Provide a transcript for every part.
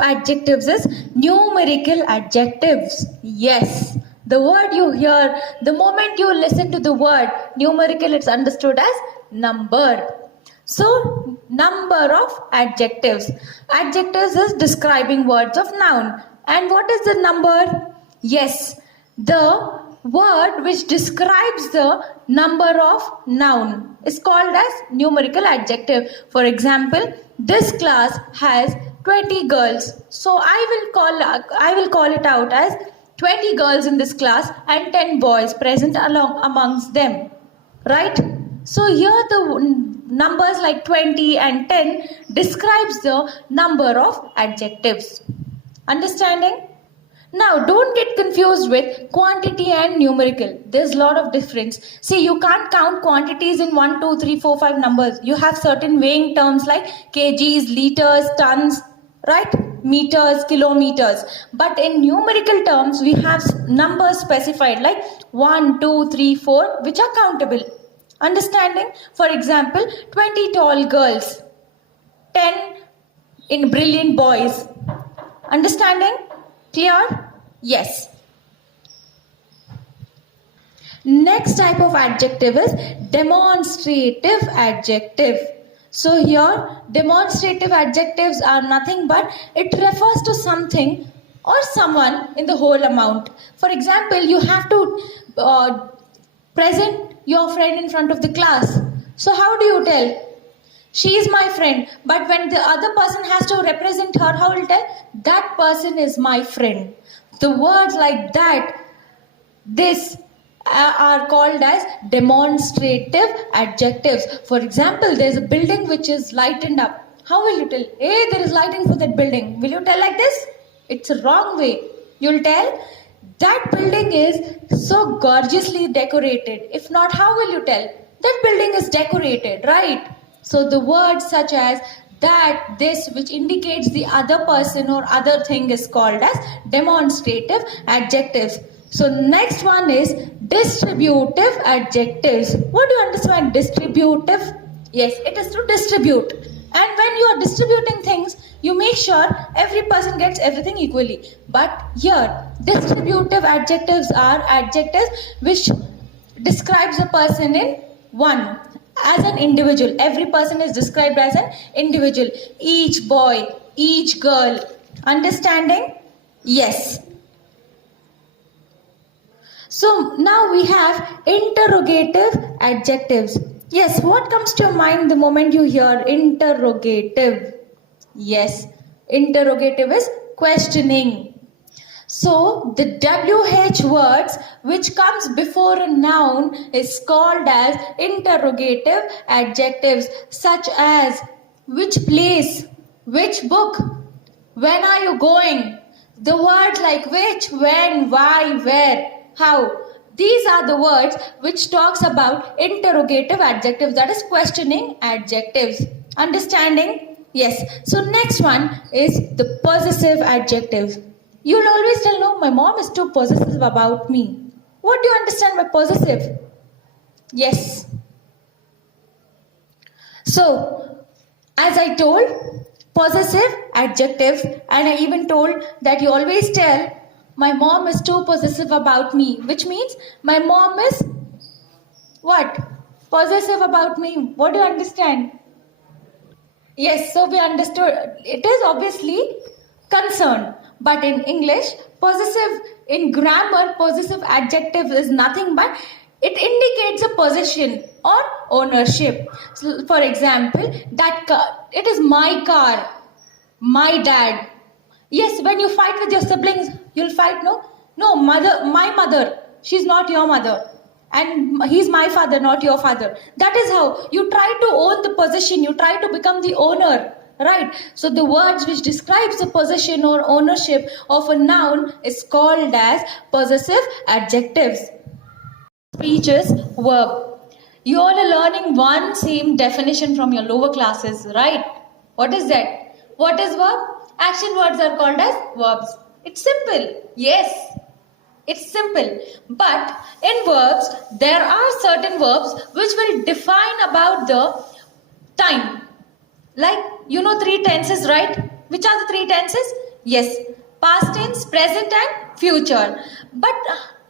adjectives is numerical adjectives. Yes, the word you hear, the moment you listen to the word numerical, it's understood as number. So, number of adjectives. Adjectives is describing words of noun. And what is the number? Yes, the word which describes the number of noun is called as numerical adjective. For example, this class has 20 girls. So I will call it out as 20 girls in this class and 10 boys present amongst them. Right? So here the numbers like 20 and 10 describes the number of adjectives. Understanding? Now, don't get confused with quantity and numerical. There's a lot of difference. See, you can't count quantities in 1, 2, 3, 4, 5 numbers. You have certain weighing terms like kgs, liters, tons, right? Meters, kilometers. But in numerical terms, we have numbers specified like 1, 2, 3, 4, which are countable. Understanding? For example, 20 tall girls, 10 in brilliant boys. Understanding? Clear? Yes. Next type of adjective is demonstrative adjective. So here, demonstrative adjectives are nothing but it refers to something or someone in the whole amount. For example, you have to present your friend in front of the class. So how do you tell? She is my friend. But when the other person has to represent her, how will you tell? That person is my friend. The words like that, this are called as demonstrative adjectives. For example, there's a building which is lightened up. How will you tell? Hey, there is lighting for that building. Will you tell like this? It's a wrong way. You'll tell that building is so gorgeously decorated. If not, how will you tell? That building is decorated, right? So the words such as that, this, which indicates the other person or other thing is called as demonstrative adjectives. So next one is distributive adjectives. What do you understand distributive? Yes, it is to distribute. And when you are distributing things, you make sure every person gets everything equally. But here, distributive adjectives are adjectives which describes a person in one. As an individual, every person is described as an individual. Each boy, each girl. Understanding? Yes. So now we have interrogative adjectives. Yes, what comes to your mind the moment you hear interrogative? Yes, interrogative is questioning. So the WH words which comes before a noun is called as interrogative adjectives, such as which place, which book, when are you going? The words like which, when, why, where, how. These are the words which talks about interrogative adjectives, that is questioning adjectives. Understanding? Yes. So next one is the possessive adjectives. You'll always tell, no, my mom is too possessive about me. What do you understand by possessive? Yes. So, as I told, possessive adjectives, and I even told that you always tell, my mom is too possessive about me, which means my mom is what? Possessive about me. What do you understand? Yes, so we understood. It is obviously concerned. But in English, possessive, in grammar, possessive adjective is nothing but it indicates a possession or ownership. So, for example, that car, it is my car, my dad. Yes, when you fight with your siblings, you'll fight, no? No, mother, my mother, she's not your mother. And he's my father, not your father. That is how you try to own the possession, you try to become the owner. Right. So the words which describes the possession or ownership of a noun is called as possessive adjectives. Speech is verb. You all are learning one same definition from your lower classes, right? What is that? What is verb? Action words are called as verbs. It's simple. Yes. It's simple. But in verbs, there are certain verbs which will define about the time. Like, you know 3 tenses, right? Which are the 3 tenses? Yes, past tense, present and future. But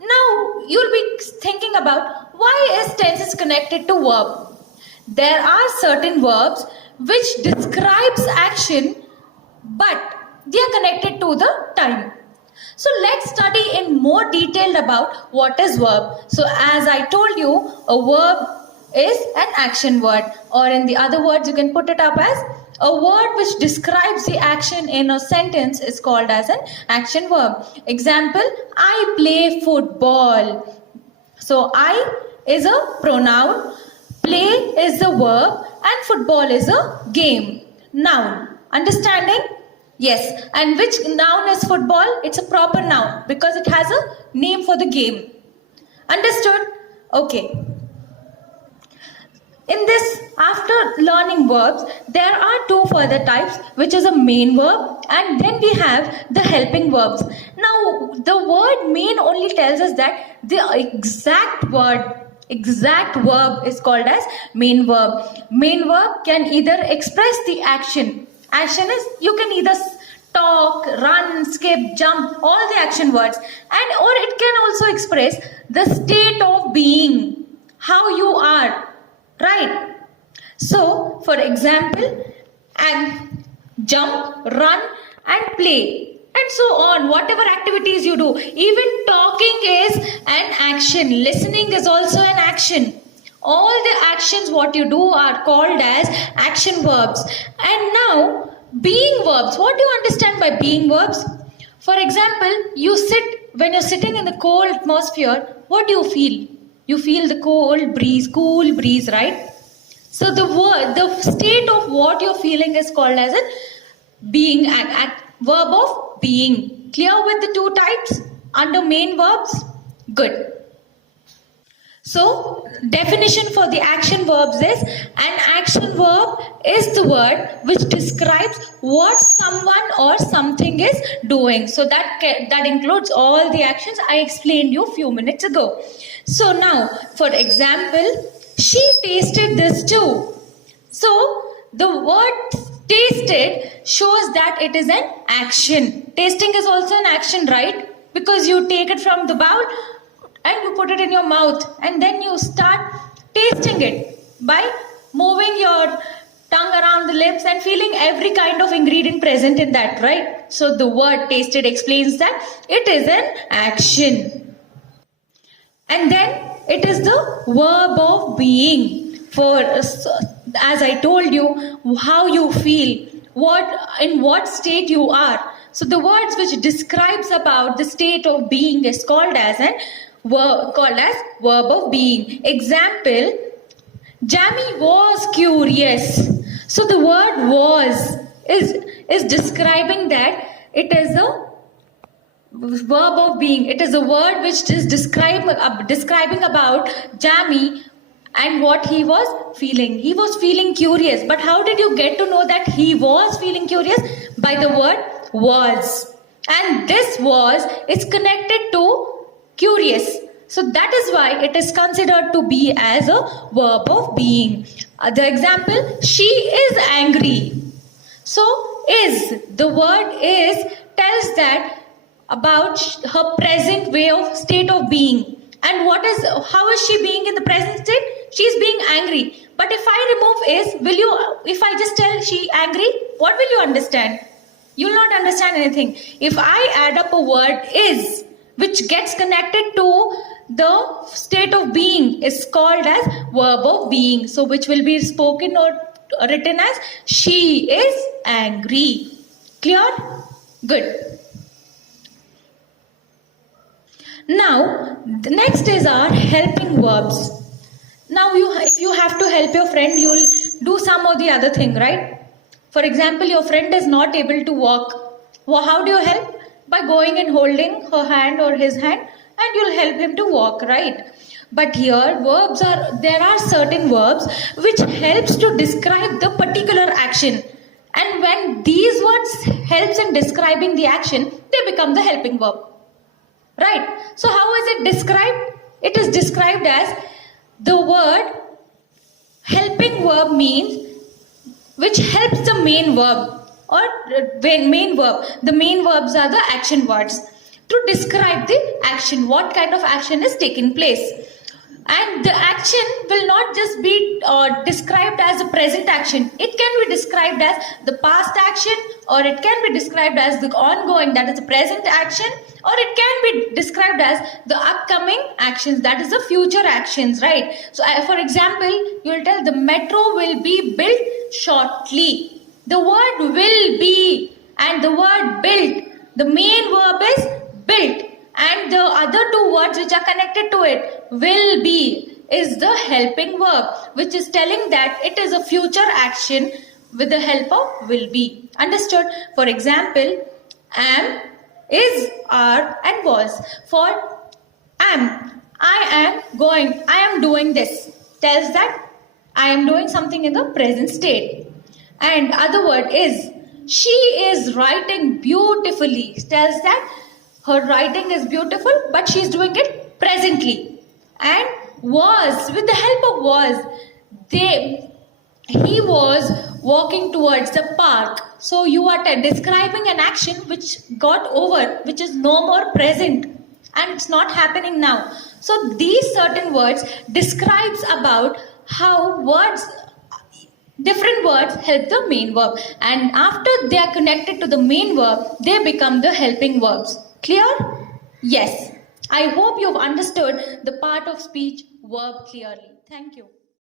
now you'll be thinking about why is tenses connected to verb? There are certain verbs which describes action but they are connected to the time. So let's study in more detail about what is verb. So as I told you, a verb is an action word, or in the other words you can put it up as a word which describes the action in a sentence is called as an action verb. Example, I play football. So I is a pronoun, play is the verb, and football is a game. Noun. Understanding? Yes. And which noun is football? It's a proper noun because it has a name for the game. Understood? Okay. In this, after learning verbs, there are two further types, which is a main verb and then we have the helping verbs. Now, the word main only tells us that the exact verb is called as main verb. Main verb can either express the action. Action is, you can either talk, run, skip, jump, all the action words, and or it can also express the state of being, how you are. Right. So, for example, and jump, run and play and so on. Whatever activities you do. Even talking is an action. Listening is also an action. All the actions what you do are called as action verbs. And now, being verbs. What do you understand by being verbs? For example, when you're sitting in the cold atmosphere, what do you feel? You feel the cool breeze, right? So the state of what you're feeling is called as a being, verb of being. Clear with the two types under main verbs? Good. So, definition for the action verbs is, an action verb is the word which describes what someone or something is doing. So that includes all the actions I explained you a few minutes ago. So now, for example, she tasted this too. So, the word tasted shows that it is an action. Tasting is also an action, right? Because you take it from the bowl and you put it in your mouth and then you start tasting it by moving your tongue around the lips and feeling every kind of ingredient present in that, right? So the word tasted explains that it is an action. And then it is the verb of being. For as I told you, how you feel, in what state you are. So the words which describes about the state of being is called as verb of being. Example, Jamie was curious. So the word was is describing that it is a verb of being. It is a word which is describing about Jamie and what he was feeling. He was feeling curious. But how did you get to know that he was feeling curious? By the word was. And this was is connected to curious. So that is why it is considered to be as a verb of being. The example, she is angry. So the word is tells that about her present way of state of being. And how is she being in the present state? She is being angry. But if I remove if I just tell she angry, what will you understand? You will not understand anything. If I add up a word is, which gets connected to the state of being, is called as verb of being. So which will be spoken or written as she is angry. Clear? Good. Now, the next is our helping verbs. Now, if you have to help your friend, you will do some or the other thing, right? For example, your friend is not able to walk. Well, how do you help? By going and holding her hand or his hand, and you'll help him to walk, right? But here, there are certain verbs which helps to describe the particular action. And when these words helps in describing the action, they become the helping verb. Right? So how is it described? It is described as the word helping verb means which helps the main verb. or main verb. The main verbs are the action words to describe the action, what kind of action is taking place. And the action will not just be described as a present action. It can be described as the past action, or it can be described as the ongoing, that is the present action, or it can be described as the upcoming actions, that is the future actions, right? So for example, you will tell the metro will be built shortly. The word will be and the word built, the main verb is built, and the other two words which are connected to it, will be, is the helping verb, which is telling that it is a future action with the help of will be. Understood? For example, am, is, are, and was. For am, I am going, I am doing this, tells that I am doing something in the present state. And other word is, she is writing beautifully, tells that her writing is beautiful, but she is doing it presently. And was, with the help of was, he was walking towards the park. So you are describing an action which got over, which is no more present, and it's not happening now. So these certain words describes about how words, different words help the main verb, and after they are connected to the main verb, they become the helping verbs. Clear? Yes. I hope you've understood the part of speech verb clearly. Thank you.